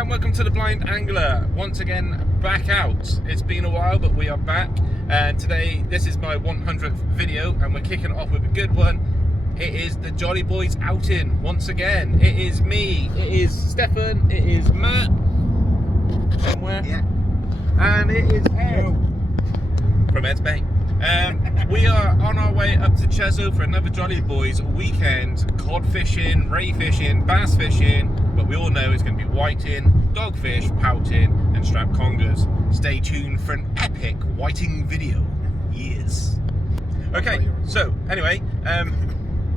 and welcome to the Blind Angler. Once again, back out. It's been a while, but we are back. And today, this is my 100th video, and we're kicking it off with a good one. It is the Jolly Boys outing once again. It is me, it is Stefan, it is Matt, somewhere, yeah, and it is Ed from Ed's Bay. We are on our way up to Chesil for another Jolly Boys weekend. Cod fishing, ray fishing, bass fishing, but we all know it's going to be whiting, dogfish, pouting and strap congers. Stay tuned for an epic whiting video. Yes. Okay, so anyway,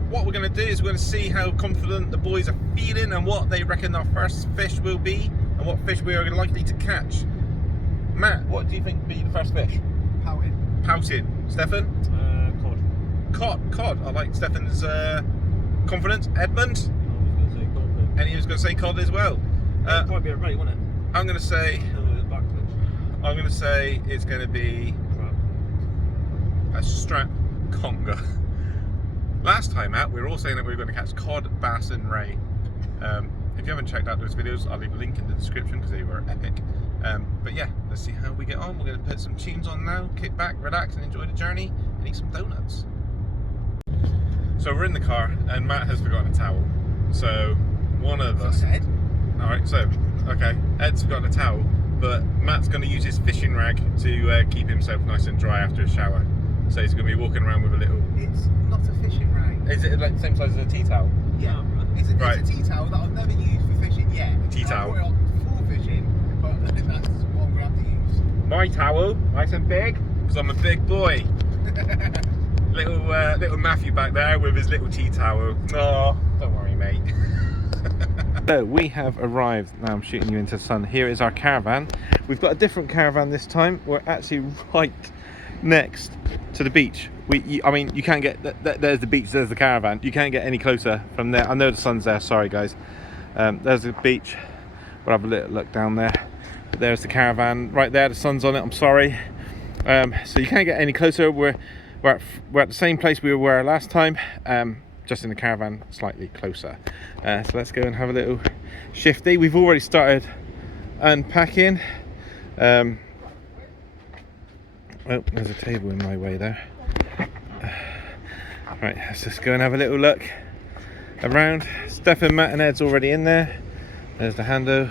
what we're going to do is we're going to see how confident the boys are feeling and what they reckon our first fish will be and what fish we are likely to catch. Matt, what do you think will be the first fish? pouting. Pouting. Stefan? Cod. I like Stefan's confidence. Edmund? And he was going to say cod as well. It might be a ray, wouldn't it? I'm going to say it's going to be a strap conger. Last time out, we were all saying that we were going to catch cod, bass, and ray. If you haven't checked out those videos, I'll leave a link in the description because they were epic. But yeah, let's see how we get on. We're going to put some tunes on now, kick back, relax, and enjoy the journey, and eat some donuts. So we're in the car, and Matt has forgotten a towel. So one of us. Ed? All right. So okay, Ed's forgotten a towel, but Matt's going to use his fishing rag to keep himself nice and dry after a shower. So he's going to be walking around with a little. It's not a fishing rag. Is it like the same size as a tea towel? Yeah. It's a tea towel that I've never used for fishing yet. Tea towel. I brought it on for fishing, but I think that's what I'm going to have to use. My towel, nice and big, because I'm a big boy. Little Matthew back there with his little tea towel. Oh, don't worry, mate. So we have arrived. Now I'm shooting you into the sun. Here is our caravan. We've got a different caravan this time. We're actually right next to the beach. I mean, you can't get there's the beach, there's the caravan. You can't get any closer from there. I know the sun's there. Sorry, guys. There's the beach. We'll have a little look down there. But there's the caravan right there. The sun's on it. I'm sorry. So you can't get any closer. We're at the same place we were last time. Just in the caravan, slightly closer. So let's go and have a little shifty. We've already started unpacking. Oh, there's a table in my way there. Right, let's just go and have a little look around. Stefan, Matt and Ed's already in there. There's the handle.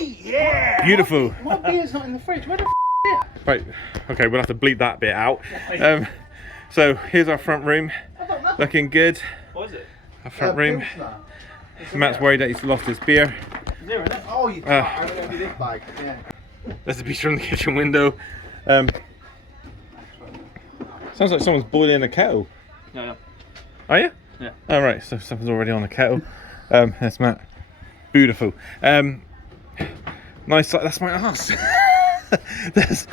Yeah! Beautiful. My beer's not in the fridge. Where the Right, okay, we'll have to bleep that bit out. So here's our front room, looking good. What is it? Our front room. Matt's worried that he's lost his beer. Zero, isn't it? Oh, you can't. I'm going to do this bag. Yeah. There's the beach from the kitchen window. Sounds like someone's boiling a kettle. Yeah. Are you? Yeah. Oh, right, so something's already on a kettle. That's Matt. Beautiful. Nice, that's my ass. There's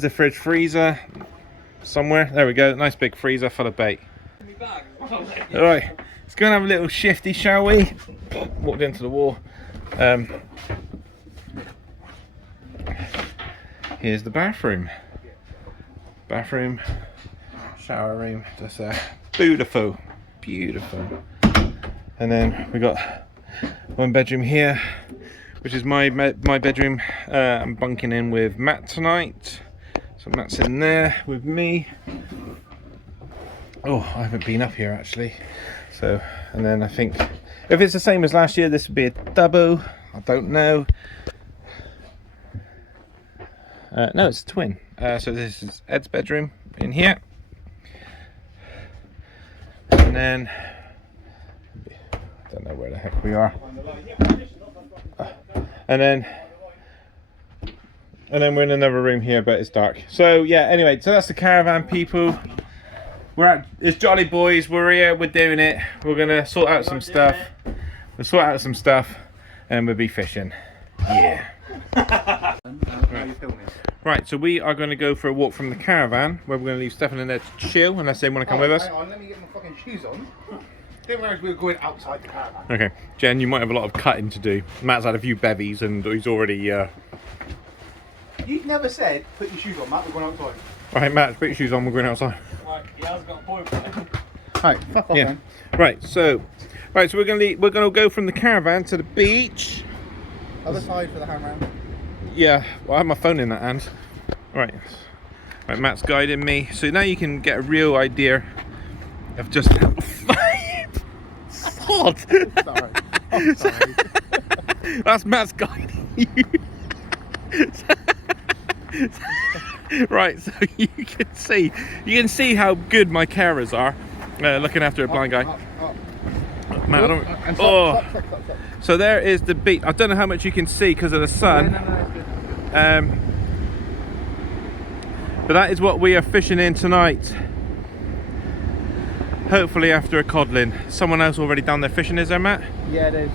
the fridge freezer somewhere. There we go. Nice big freezer full of bait. Alright, let's go and have a little shifty, shall we? Walked into the wall. Here's the bathroom. Bathroom, shower room, just beautiful. And then we got one bedroom here, which is my bedroom. I'm bunking in with Matt tonight. So Matt's in there with me. Oh, I haven't been up here actually. So, and then I think if it's the same as last year, this would be a double. I don't know. No, it's a twin. So this is Ed's bedroom in here. And then, I don't know where the heck we are. And then we're in another room here, but it's dark. So yeah, anyway, so that's the caravan, people. We're at, it's Jolly Boys, we're here, we're doing it. We're gonna sort out some stuff. We'll sort out some stuff and we'll be fishing. Yeah. Right, so we are going to go for a walk from the caravan, where we're going to leave Stefan and Ed to chill, unless they want to come with us. Hang on, let me get my fucking shoes on. Didn't realise we were going outside the caravan. Okay, Jen, you might have a lot of cutting to do. Matt's had a few bevies and he's already... You've never said, put your shoes on, Matt, we're going outside. Alright, Matt, put your shoes on, we're going outside. Right, he has got a point. Right, fuck off Yeah. then. Right. So we're gonna go from the caravan to the beach. Other side for the handrail. Yeah. Well, I have my phone in that hand. Right. Right. Matt's guiding me, so now you can get a real idea of just how. Sod. Sorry. I'm sorry. That's Matt's guiding you. Right, so you can see how good my carers are looking after a blind guy. Matt, I don't. And Oh, stop. so there is the beach. I don't know how much you can see because of the sun. No, it's good. But that is what we are fishing in tonight. Hopefully after a codling. Someone else already down there fishing, is there, Matt? Yeah, there's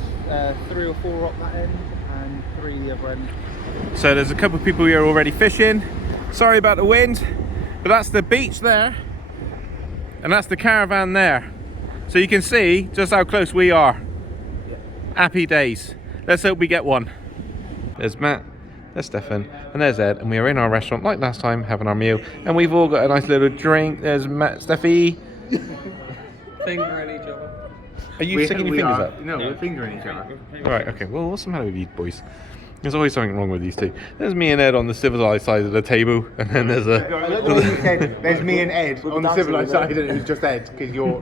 3 or 4 up that end and 3 the other end. So there's a couple of people here already fishing. Sorry about the wind, but that's the beach there. And that's the caravan there. So you can see just how close we are. Yeah. Happy days. Let's hope we get one. There's Matt, there's Stefan, and there's Ed, and we are in our restaurant like last time having our meal. And we've all got a nice little drink. There's Matt, Steffi. Fingering each other. Are you sticking your fingers up? No, we're fingering each other. Right, okay. Well, what's the matter with you boys? There's always something wrong with these two. There's me and Ed on the civilized side of the table, and then there's a... I like the way you said, there's me and Ed on the civilised side, and it's just Ed, because you're...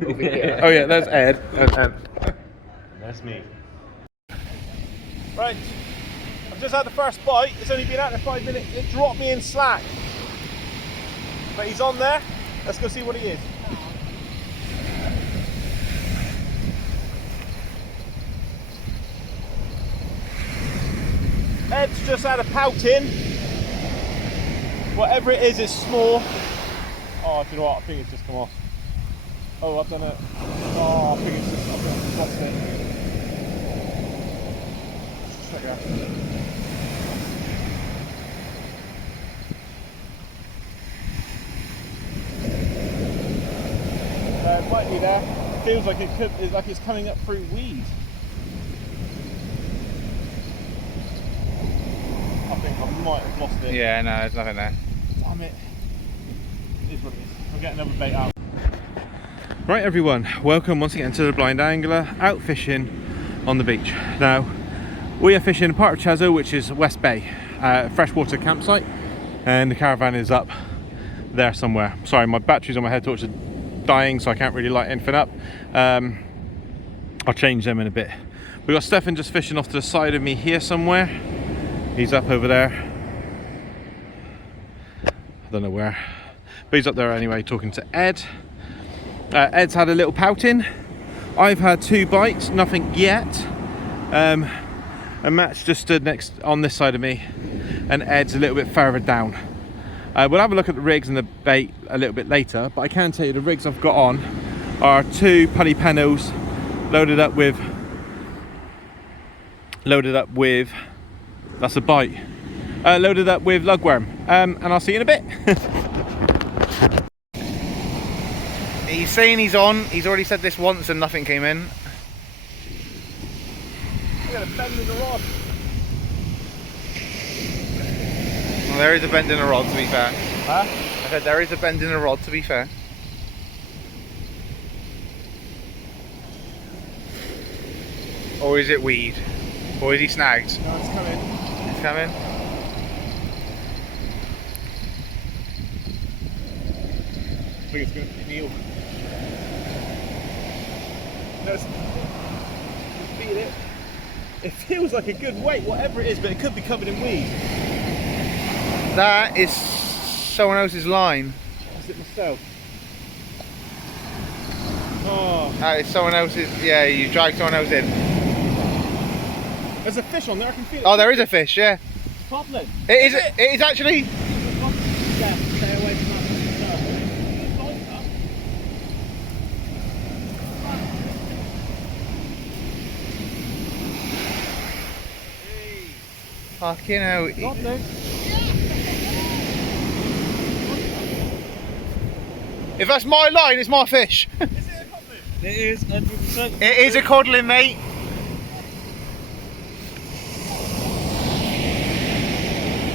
Oh yeah, that's Ed, and that's me. Right, I've just had the first bite. It's only been out there 5 minutes. It dropped me in slack. But he's on there. Let's go see what he is. Ed's just had a pout in. Whatever it is small. Oh, do you know what? I think it's just come off. Oh, I've done it. Oh, I think it's just, I've lost it. It might be there. Feels like it could. It's like it's coming up through weed. I think I might have lost it. Yeah, no, there's nothing there. Damn it. It is what it is. I'll get another bait out. Right everyone, welcome once again to the Blind Angler, out fishing on the beach. Now, we are fishing part of Chesil, which is West Bay, freshwater campsite, and the caravan is up there somewhere. Sorry, my batteries on my head torch are dying, so I can't really light anything up. I'll change them in a bit. We've got Stefan just fishing off to the side of me here somewhere. He's up over there. I don't know where, but he's up there anyway, talking to Ed. Ed's had a little pouting. I've had 2 bites, nothing yet. And Matt's just stood next on this side of me, and Ed's a little bit further down. We'll have a look at the rigs and the bait a little bit later, but I can tell you the rigs I've got on are 2 pully pennels loaded up with, that's a bite, loaded up with lugworm, and I'll see you in a bit. He's saying he's on. He's already said this once and nothing came in. Look at a bend in the rod. Well, there is a bend in the rod, to be fair. Huh? I said there is a bend in the rod, to be fair. Or is it weed? Or is he snagged? No, it's coming. It's coming. I think it's going to kneel. No, it's feel it. It feels like a good weight, whatever it is, but it could be covered in weed. That is someone else's line. Is it myself? Oh, That is someone else's. Yeah, you dragged someone else in. there's a fish on there. I can feel it. Oh, there is a fish. Yeah, It's toppling. it is. It is actually. Yeah, stay away from that. Fucking hell. If that's my line, it's my fish. Is it a codling? It is 100%. It is a codling, mate.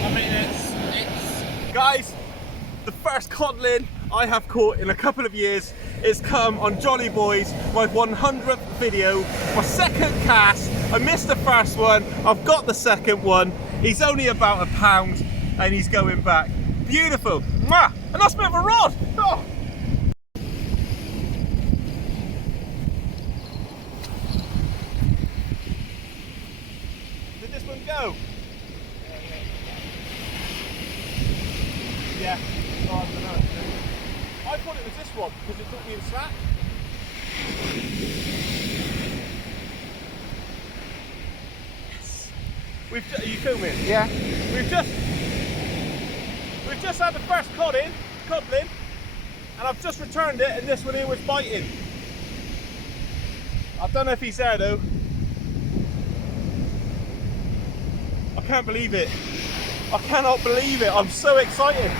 I mean, it's guys, the first codling I have caught in a couple of years. It's come on Jolly Boys, my 100th video, my second cast. I missed the first one, I've got the second one. He's only about £1 and he's going back. Beautiful. Mwah! And that's a bit of a rod. Oh. Did this one go? Yeah. Oh, I don't know. I thought it was this one because it took me in slack. Yes. Are you filming? Yeah. We've just had the first cod in, and I've just returned it, and this one here was biting. I don't know if he's there though. I can't believe it. I cannot believe it. I'm so excited.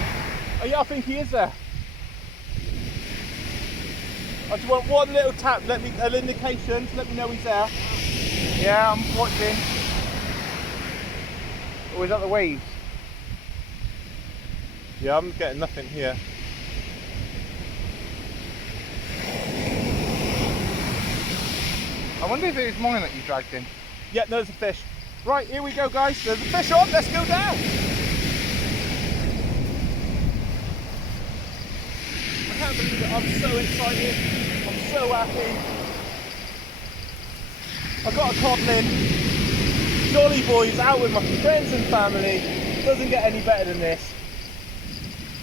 Oh yeah, I think he is there. I just want one little tap, an indication to let me know he's there. Yeah, I'm watching. Or is that the waves? Yeah, I'm getting nothing here. I wonder if it was mine that you dragged in. Yeah, no, there's a fish. Right, here we go, guys. There's a fish on. Let's go down. I can't believe it. I'm so excited. I'm so happy. I got a codlin. Jolly Boys out with my friends and family. Doesn't get any better than this.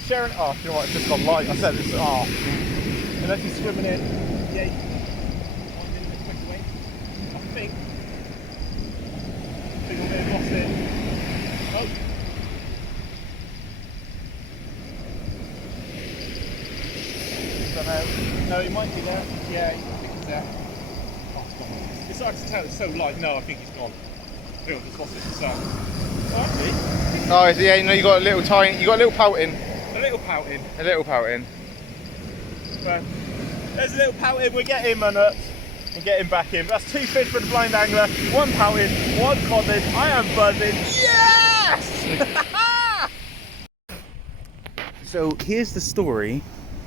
Sharing. Oh, you know what? It's just gone light. I said this. Oh, unless he's swimming in. Yeah. I think I may have lost it. Oh. Don't know. No, he might be there. Yeah, I think he's there. Oh, it's gone. It's hard to tell. It's so light. No, I think he's gone. I think I've just lost it to sun. Oh, actually. Oh, yeah, you know, you got a little tiny, you got a little pouting. A little pouting. A little pouting. Right. There's a little pouting. We'll get him unuts and get him back in. That's 2 fish for the blind angler, 1 pouting, 1 codlin. I am buzzing. Yes! So here's the story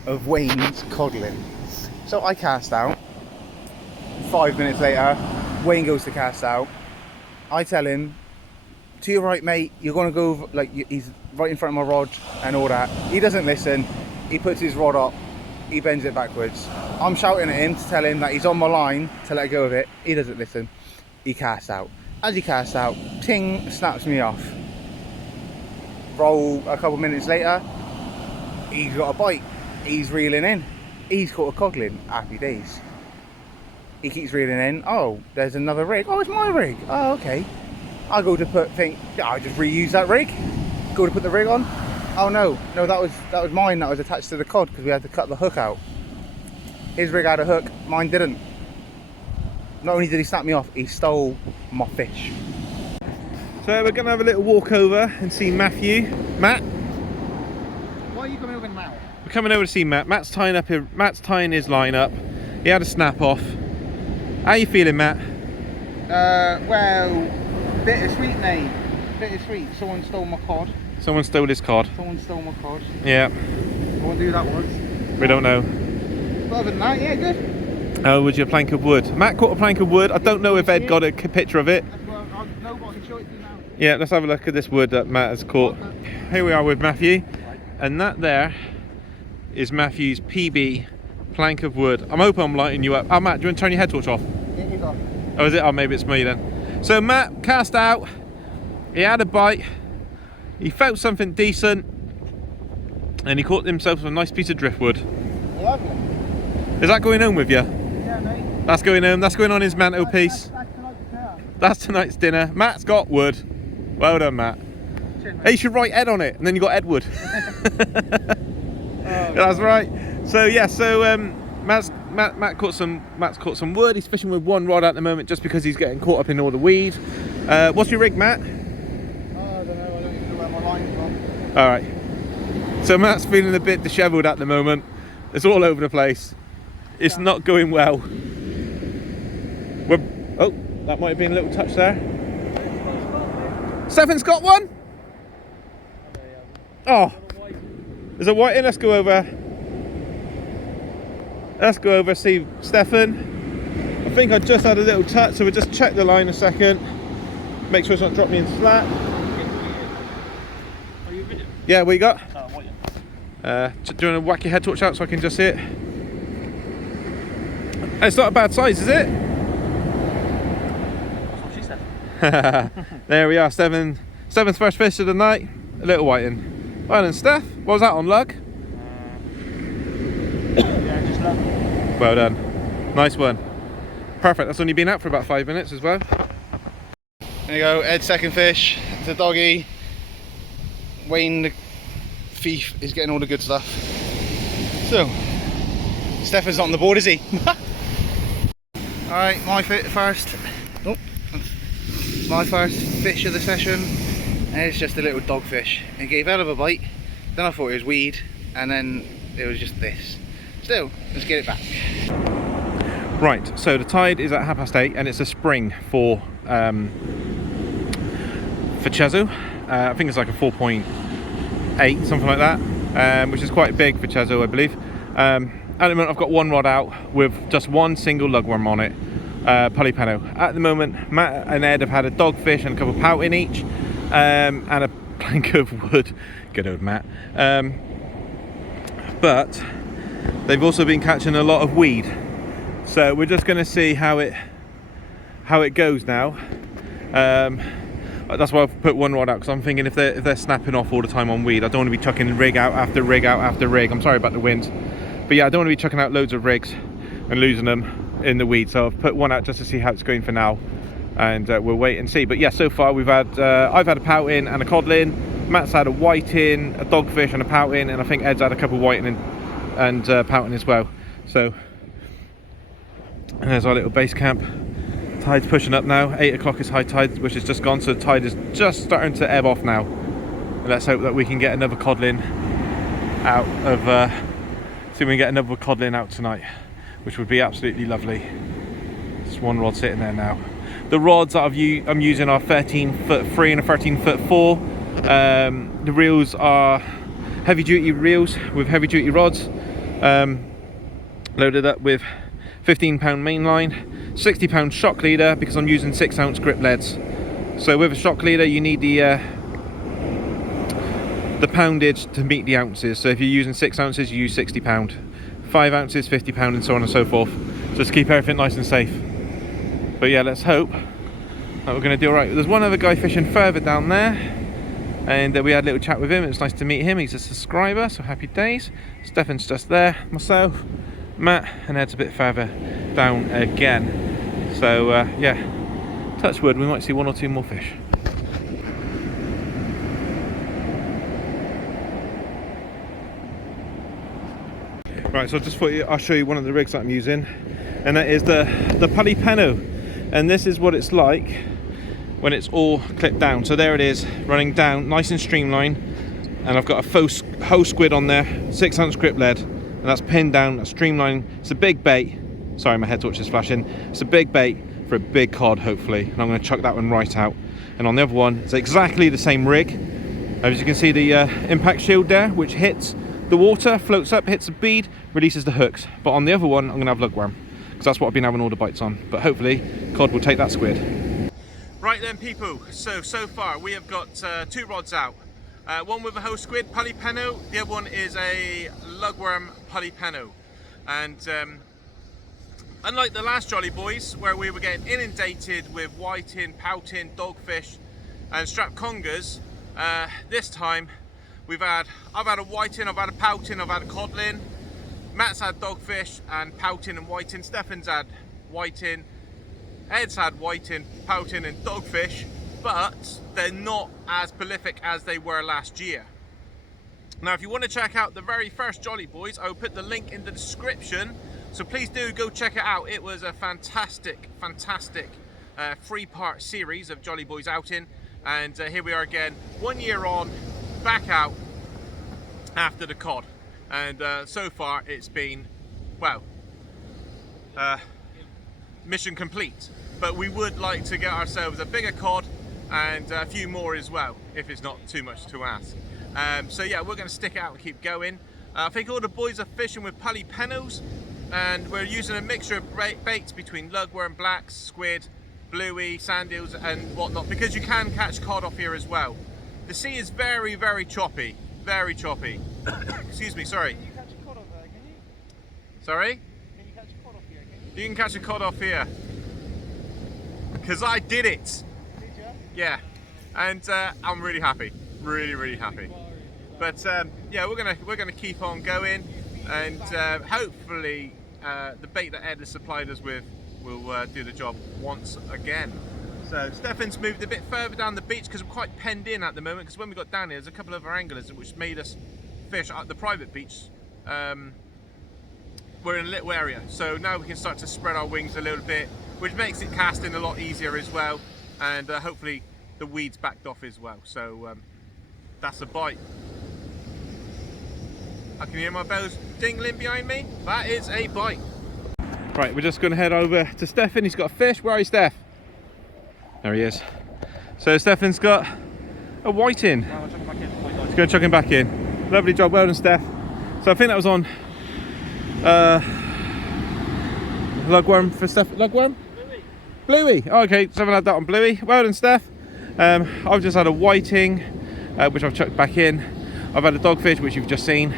of Wayne's codlin. So I cast out. 5 minutes later, Wayne goes to cast out. I tell him, to your right, mate, you're going to go, like, he's right in front of my rod and all that. He doesn't listen. He puts his rod up. He bends it backwards. I'm shouting at him to tell him that he's on my line to let go of it. He doesn't listen. He casts out. As he casts out, ting, snaps me off. Roll a couple minutes later, he's got a bite. He's reeling in. He's caught a codlin. Happy days. He keeps reeling in. Oh, there's another rig. Oh, it's my rig. Oh, okay. I go to I just reuse that rig. Go to put the rig on. Oh no, that was mine. That was attached to the cod because we had to cut the hook out. His rig had a hook, mine didn't. Not only did he snap me off, he stole my fish. So we're going to have a little walk over and see Matthew. Matt? Why are you coming over now? We're coming over to see Matt. Matt's tying his line up. He had a snap off. How you feeling, Matt? Well, bittersweet, mate. Bittersweet. Someone stole my cod. Someone stole his cod. Someone stole my cod. Yeah. I wonder who that was. We don't know. But other than that, yeah, good. Oh, was your plank of wood? Matt caught a plank of wood. I don't know if Ed got a picture of it. That's what I know, but I can show it to you now. Yeah, let's have a look at this wood that Matt has caught. Here we are with Matthew. And that there is Matthew's PB plank of wood. I'm hoping I'm lighting you up. Oh, Matt, do you want to turn your head torch off? It is off. Oh, is it? Oh, maybe it's me then. So Matt cast out. He had a bite. He felt something decent. And he caught himself a nice piece of driftwood. Lovely. Is that going home with you? Yeah, mate. That's going home. That's going on his mantelpiece. That's tonight's dinner. That's tonight's dinner. Matt's got wood. Well done, Matt. Cheers, mate. Hey, you should write Ed on it, and then you got Ed Wood. That's right. So yeah, Matt caught some wood. He's fishing with 1 rod at the moment, just because he's getting caught up in all the weed. What's your rig, Matt? I don't know. I don't even know where my line's gone. All right. So Matt's feeling a bit dishevelled at the moment. It's all over the place. It's not going well. Oh, that might have been a little touch there. Stefan's got one. Oh, there's a white in. Let's go over. Let's go over see Stefan. I think I just had a little touch, so we'll just check the line a second. Make sure it's not dropped me in slack. Are you video? Yeah, what you got? What you? Do you want to whack your head torch out so I can just see it? It's not a bad size, is it? That's what she said. There we are, Stefan's first fish of the night. A little whiting. Well done, Steph. What was that on, lug? Yeah, just love. Well done. Nice one. Perfect. That's only been out for about 5 minutes as well. There you go, Ed's second fish. It's a doggy. Wayne the thief is getting all the good stuff. So, Stefan's not on the board, is he? Alright, my first. Oh, it's my first fish of the session. And it's just a little dogfish. It gave hell of a bite. Then I thought it was weed, and then it was just this. Still, let's get it back. Right, so the tide is at 8:30 and it's a spring for Chesil. I think it's like a 4.8, something like that, which is quite big for Chesil, I believe. At the moment I've got one rod out with just one single lugworm on it, pully pennel. At the moment Matt and Ed have had a dogfish and a couple of pout in each, and a plank of wood. Good old Matt. But they've also been catching a lot of weed. So we're just going to see how it goes now. That's why I've put one rod out, because I'm thinking if they're snapping off all the time on weed, I don't want to be chucking rig out after rig out after rig. I'm sorry about the wind, but yeah, I don't want to be chucking out loads of rigs and losing them in the weed. So I've put one out just to see how it's going for now, and we'll wait and see. But yeah, so far we've had I've had a pout in and a cod in. Matt's had a white in, a dogfish and a pout in, and I think Ed's had a couple of white in and pout in as well. So. And there's our little base camp. Tide's pushing up now. 8 o'clock is high tide, which is just gone, so the tide is just starting to ebb off now. And let's hope that we can get another codlin out of see if we can get another codlin out tonight, which would be absolutely lovely. Just one rod sitting there now. The rods that I'm using are 13'3" and a 13'4". The reels are heavy duty reels with heavy duty rods, loaded up with 15-pound mainline, 60-pound shock leader, because I'm using 6-ounce grip leads. So with a shock leader you need the poundage to meet the ounces. So if you're using 6 ounces you use 60 pound, 5 ounces 50 pound, and so on and so forth, just to keep everything nice and safe. But yeah, let's hope that we're going to do alright. There's one other guy fishing further down there, and we had a little chat with him. It's nice to meet him. He's a subscriber, so happy days. Stefan's just there, myself, Matt, and Ed's a bit further down again. So yeah, touch wood, we might see 1 or 2 more fish. Right, so I just thought I'll show you one of the rigs that I'm using, and that is the pully pennel. And this is what it's like when it's all clipped down. So there it is, running down nice and streamlined, and I've got a faux squid on there, 6-ounce grip lead, and that's pinned down, that's streamlined. It's a big bait. Sorry, my head torch is flashing. It's a big bait for a big cod, hopefully, and I'm going to chuck that one right out. And on the other one, it's exactly the same rig. As you can see, the impact shield there, which hits the water, floats up, hits the bead, releases the hooks. But on the other one, I'm going to have lugworm, because that's what I've been having all the bites on. But hopefully, cod will take that squid. Right then, people. So far we have got 2 rods out. One with a whole squid, pully pennel. The other one is a lugworm pully pennel. And unlike the last Jolly Boys, where we were getting inundated with whiting, pouting, dogfish and strap congers, this time I've had a whiting, I've had a pouting, I've had a codlin. Matt's had dogfish and pouting and whiting. Stefan's had whiting. Ed's had whiting, pouting and dogfish, but they're not as prolific as they were last year. Now, if you want to check out the very first Jolly Boys, I will put the link in the description. So please do go check it out. It was a fantastic 3-part series of Jolly Boys outing. And here we are again, 1 year on, back out after the cod. And so far it's been, well, mission complete. But we would like to get ourselves a bigger cod and a few more as well, if it's not too much to ask. So yeah, we're going to stick it out and keep going. I think all the boys are fishing with pully pennels. and we're using a mixture of baits between lugworm, blacks, squid, bluey, sand eels and whatnot, because you can catch cod off here as well. The sea is very, very choppy, very choppy. Excuse me, sorry. Can you catch a cod off there, can you? Sorry? Can you catch a cod off here, can you? You can catch a cod off here. Because I did it. Did you? Yeah. And I'm really happy. Really, really happy. But yeah, we're gonna keep on going, and hopefully the bait that Ed has supplied us with will do the job once again. So Stefan's moved a bit further down the beach because we're quite penned in at the moment, because when we got down here there's a couple of our anglers which made us fish at the private beach. We're in a little area, so now we can start to spread our wings a little bit, which makes it casting a lot easier as well, and hopefully the weeds backed off as well. So that's a bite. I can hear my bells dingling behind me. That is a bite. Right, we're just going to head over to Stefan. He's got a fish. Where are you, Steph? There he is. So Stefan's got a whiting. Well, I'll chuck him back in. He's going to chuck him back in. Lovely job, well done, Steph. So I think that was on lugworm for Steph. Lugworm? Bluey. Oh, okay, so I've had that on Bluey. Well done, Steph. I've just had a whiting, which I've chucked back in. I've had a dogfish, which you've just seen.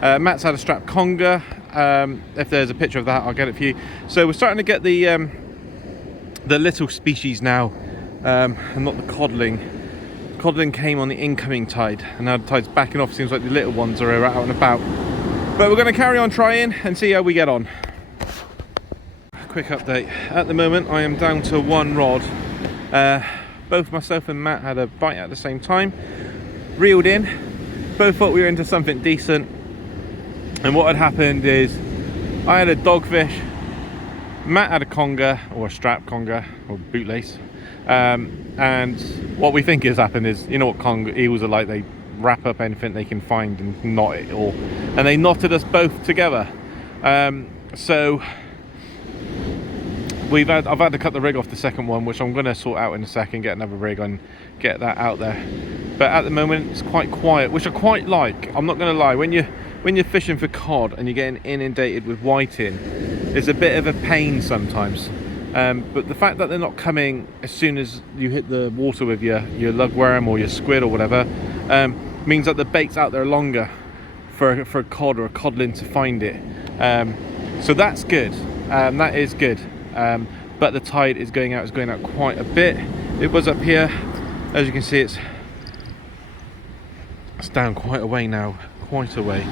Matt's had a strap conger. If there's a picture of that, I'll get it for you. So we're starting to get the little species now, and not the codling. Codling came on the incoming tide, and now the tide's backing off. Seems like the little ones are out and about. But we're going to carry on trying and see how we get on. Quick update. At the moment, I am down to one rod. Both myself and Matt had a bite at the same time. Reeled in. Both thought we were into something decent. And what had happened is I had a dogfish, Matt had a conger, or a strap conger, or bootlace. And what we think has happened is, you know what conger eels are like, they wrap up anything they can find and knot it all. And they knotted us both together. So I've had to cut the rig off the second one, which I'm going to sort out in a second, get another rig on, get that out there. But at the moment it's quite quiet, which I quite like. I'm not going to lie, when you're fishing for cod and you're getting inundated with whiting, it's a bit of a pain sometimes. But the fact that they're not coming as soon as you hit the water with your lugworm or your squid or whatever, means that the bait's out there longer for a cod or a codlin to find it. So that's good. That is good. But the tide is going out quite a bit. It was up here, as you can see, it's down quite a way now, quite a way.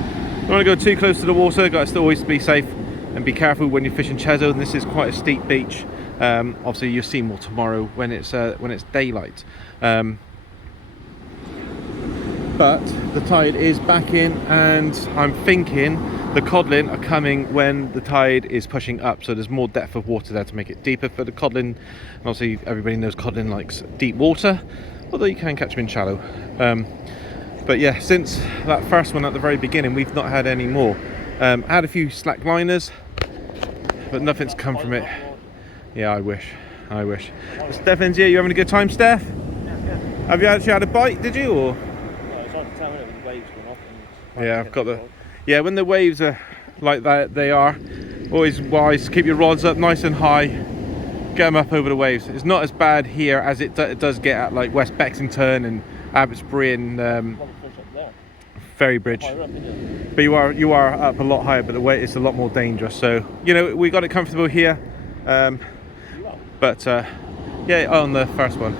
Don't want to go too close to the water, got to always be safe and be careful when you're fishing Chesil, and this is quite a steep beach. Obviously you'll see more tomorrow when it's daylight. But the tide is back in, and I'm thinking the codlin are coming when the tide is pushing up, so there's more depth of water there to make it deeper for the codlin. And obviously everybody knows codlin likes deep water, although you can catch them in shallow. But yeah, since that first one at the very beginning, we've not had any more. Had a few slack liners, but nothing's come from it. Yeah, I wish. Stefan's here. You having a good time, Steph? Yeah. Have you actually had a bite? Did you? Or? Well, it's like the time when the waves going off. Yeah, I've got the. Yeah, when the waves are like that, they are always wise to keep your rods up nice and high. Get them up over the waves. It's not as bad here as it does get at like West Bexington and Abbotsbury and Ferrybridge. But you are up a lot higher, but the weight is a lot more dangerous. So you know, we got it comfortable here. But yeah, on the first one.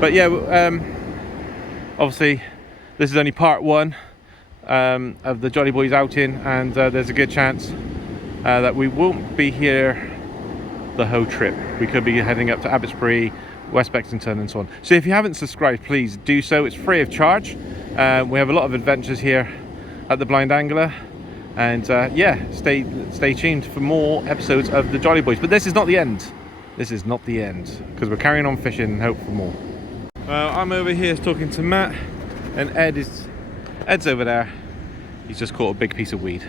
But yeah, obviously this is only part one of the Jolly Boys outing, and there's a good chance that we won't be here the whole trip. We could be heading up to Abbotsbury, West Bexington and so on. So if you haven't subscribed, please do so. It's free of charge. We have a lot of adventures here at the Blind Angler, and yeah, stay tuned for more episodes of the Jolly Boys. But this is not the end. This is not the end, because we're carrying on fishing and hope for more. I'm over here talking to Matt, and Ed's over there. He's just caught a big piece of weed.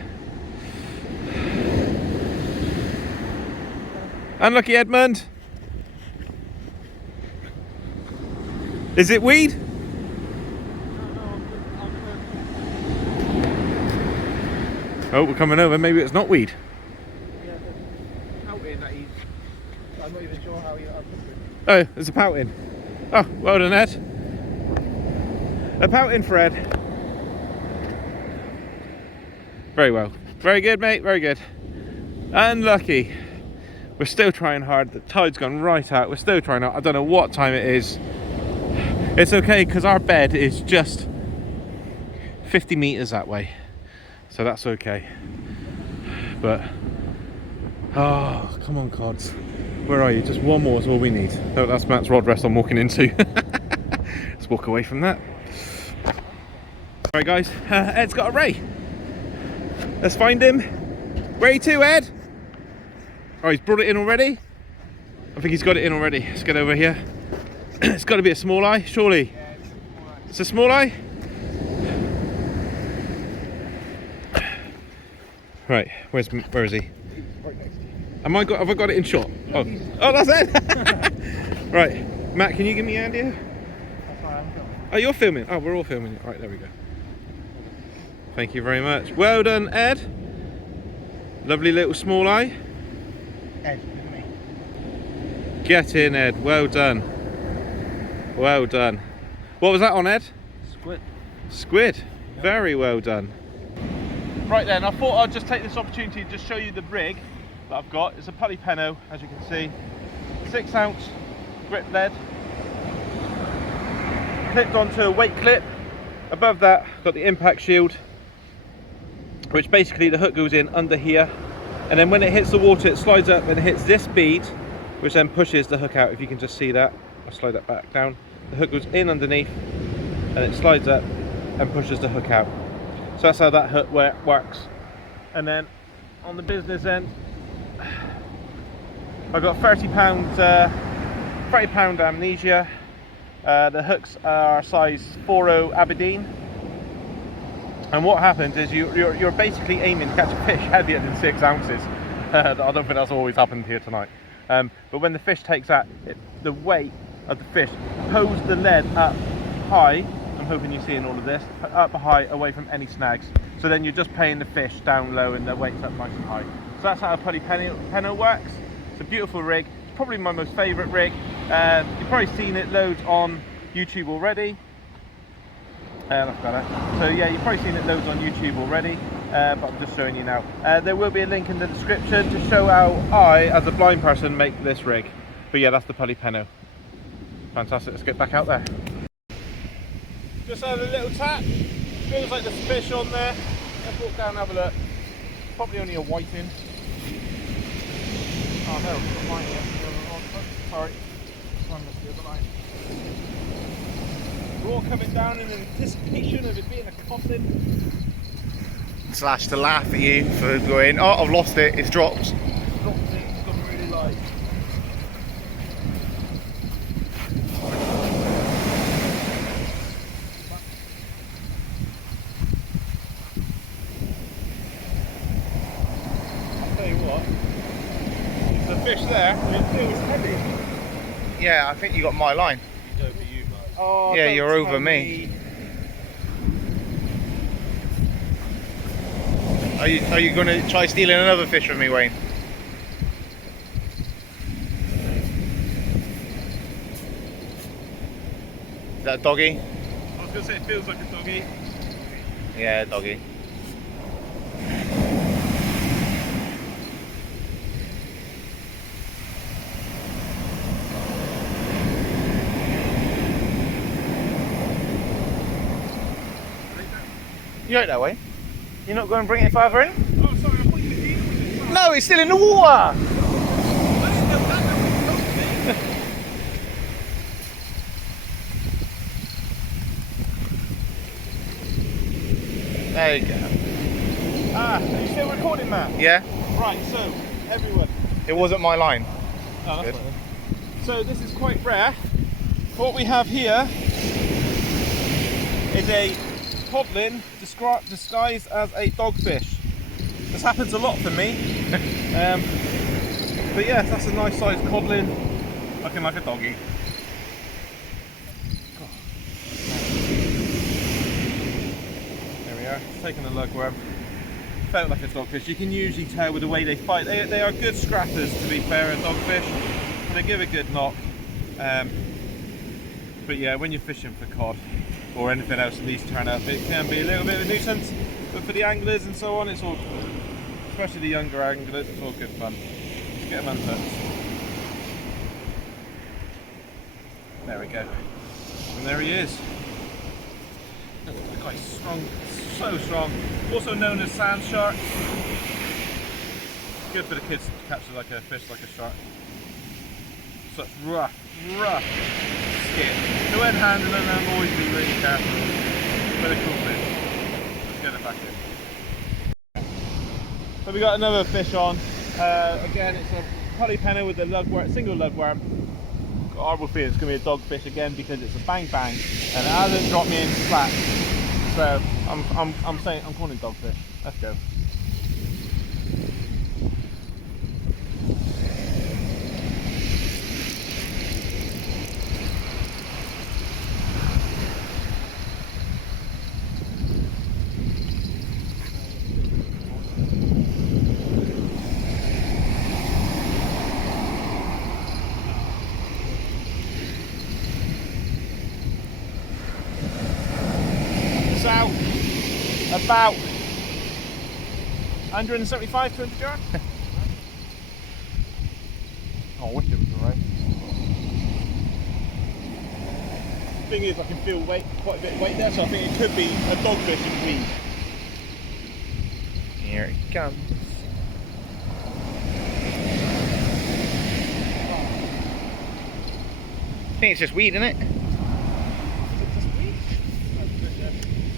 Unlucky Edmund. Is it weed? Oh, we're coming over. Maybe it's not weed. I'm not even sure how you are. Oh, there's a pouting. Oh, well done, Ed. A pouting for Ed. Very well. Very good, mate. Very good. Unlucky. We're still trying hard. The tide's gone right out. We're still trying out. I don't know what time it is. It's okay because our bed is just 50 meters that way, so that's okay. But oh, come on, cods. Where are you? Just one more is all we need. No, that's Matt's rod rest I'm walking into. Let's walk away from that. Alright guys, Ed's got a ray. Let's find him. Where are you to, Ed? Oh, he's brought it in already? I think he's got it in already. Let's get over here. It's got to be a small eye, surely. Yeah, It's a small eye? Right, where is he? Right next to you. Have I got it in shot? Oh, that's it. Right, Matt, can you give me a hand here? That's why I'm filming. Oh, you're filming. Oh, we're all filming it. Right, there we go. Thank you very much. Well done, Ed. Lovely little small eye. Ed, with me. Get in, Ed. Well done. Well done. What was that on, Ed? Squid. Squid. Very well done. Right then, I thought I'd just take this opportunity to just show you the rig that I've got. It's a pully pennel, as you can see. 6 ounce grip lead. Clipped onto a weight clip. Above that, got the impact shield, which basically the hook goes in under here. And then when it hits the water, it slides up and it hits this bead, which then pushes the hook out. If you can just see that, I'll slide that back down. The hook goes in underneath and it slides up and pushes the hook out. So that's how that hook works. And then on the business end, I've got 30 pound amnesia. The hooks are size 4.0 Aberdeen. And what happens is you're basically aiming to catch a fish heavier than 6 ounces. I don't think that's always happened here tonight. But when the fish takes that, the weight of the fish pulls the lead up high. I'm hoping you're seeing all of this, up high away from any snags. So then you're just paying the fish down low and the weight's up nice and high. So that's how a pully pennel works. It's a beautiful rig. It's probably my most favourite rig. You've probably seen it loads on YouTube already. That's better. So yeah, you've probably seen it loads on YouTube already, but I'm just showing you now. There will be a link in the description to show how I, as a blind person, make this rig. But yeah, that's the pully pennel. Fantastic, let's get back out there. Just had a little tap. Feels like there's fish on there. Let's walk down and have a look. Probably only a whiting. Oh no, it's not mine yet. Sorry. This one must be the line. We're all coming down in anticipation of it being a coffin. Slash to laugh at you for going, oh, I've lost it, it's dropped. Dropped it, it's gone really light. I'll tell you what, there's a fish there, and it feels heavy. Yeah, I think you got my line. He's over you, man. Oh, Yeah, don't you're over tell me. Are you going to try stealing another fish from me, Wayne? Is that a doggy? I was going to say it feels like a doggy. Yeah, doggy. You right that way? You're not going to bring it further in? Oh, sorry, I thought you were dealing with it. No, it's still in the water! There you go. Ah, are you still recording that? Yeah? Right, so, everyone. It wasn't my line. Oh, that's Good. fine. So this is quite rare. What we have here is a codlin disguised as a dogfish. This happens a lot for me. But yeah, that's a nice sized codlin, looking like a doggy. There we are, taking a ragworm. Felt like a dogfish. You can usually tell with the way they fight. They are good scrappers, to be fair, a dogfish. they give a good knock. But yeah, when you're fishing for cod or anything else and these turn up, it can be a little bit of a nuisance. But for the anglers and so on, it's all, especially the younger anglers, it's all good fun. Just get them unhooked. There we go. And there he is. Look, the guy's strong, so strong. Also known as sand shark. Good for the kids to catch like a fish, like a shark. Such rough skin. So when handling them, always be really careful. But a cool fish. Let's get it back in. So we got another fish on. Again, it's a pully pennel with a lugworm, single lugworm. Got horrible feeling it's going to be a dogfish again because it's a bang bang and it hasn't dropped me in flat. So I'm saying I'm calling it dogfish. Let's go. Out about 175, 200 yards. Oh, I wish it was alright. Thing is, I can feel weight, quite a bit of weight there, so I think it could be a dogfish in weed. Here it comes. I think it's just weed, isn't it?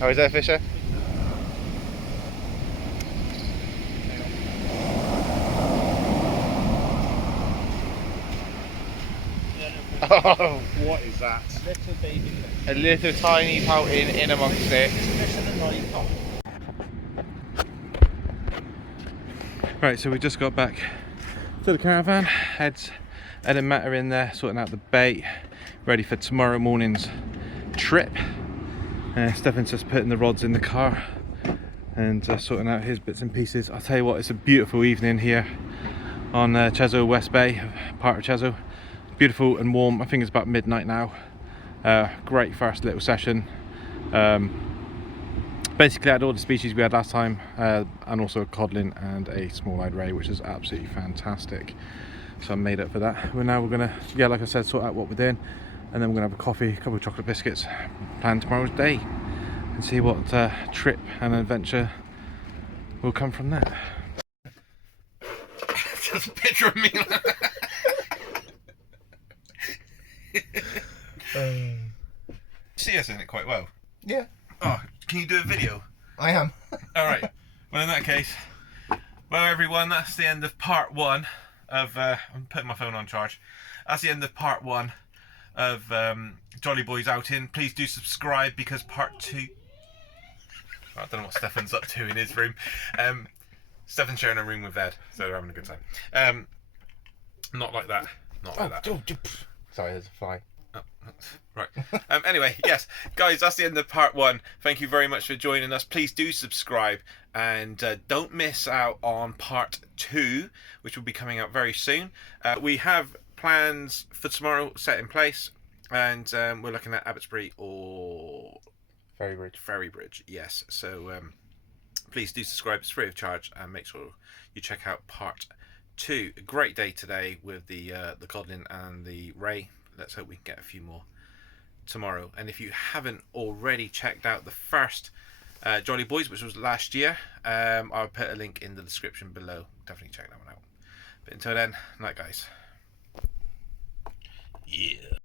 Oh, is that a fisher? Oh, what is that? Little baby fish. A little tiny pouting in amongst it. Fish in a lollipop. Right, so we just got back to the caravan. Ed and Matt are in there sorting out the bait, ready for tomorrow morning's trip. Stefan's just putting the rods in the car and sorting out his bits and pieces. I'll tell you what, it's a beautiful evening here on Chesil West Bay, part of Chesil. Beautiful and warm. I think it's about midnight now. Great first little session. Basically I had all the species we had last time, and also a codlin and a small-eyed ray, which is absolutely fantastic. So I made up for that. We're gonna, yeah, like I said, sort out what we're doing, and then we're gonna have a coffee, a couple of chocolate biscuits, plan tomorrow's day, and see what trip and adventure will come from that. Just a picture of me. See us in it quite well. Yeah. Oh, can you do a video? I am. Alright, well in that case, well everyone, that's the end of part one of, I'm putting my phone on charge. That's the end of part one of Jolly Boys outing. Please do subscribe because part two, I don't know what Stefan's up to in his room. Stefan's sharing a room with Ed, so they're having a good time. Not like that, not like that. Sorry, there's a fly. Oh, right. Anyway, yes, guys, that's the end of part one. Thank you very much for joining us. Please do subscribe and don't miss out on part two, which will be coming out very soon. We have plans for tomorrow set in place, and we're looking at Abbotsbury or Ferrybridge. Yes, so please do subscribe. It's free of charge, and make sure you check out part two. A great day today with the codlin and the ray. Let's hope we can get a few more tomorrow. And if you haven't already checked out the first Jolly Boys, which was last year, I'll put a link in the description below. Definitely check that one out. But until then, night guys. Yeah.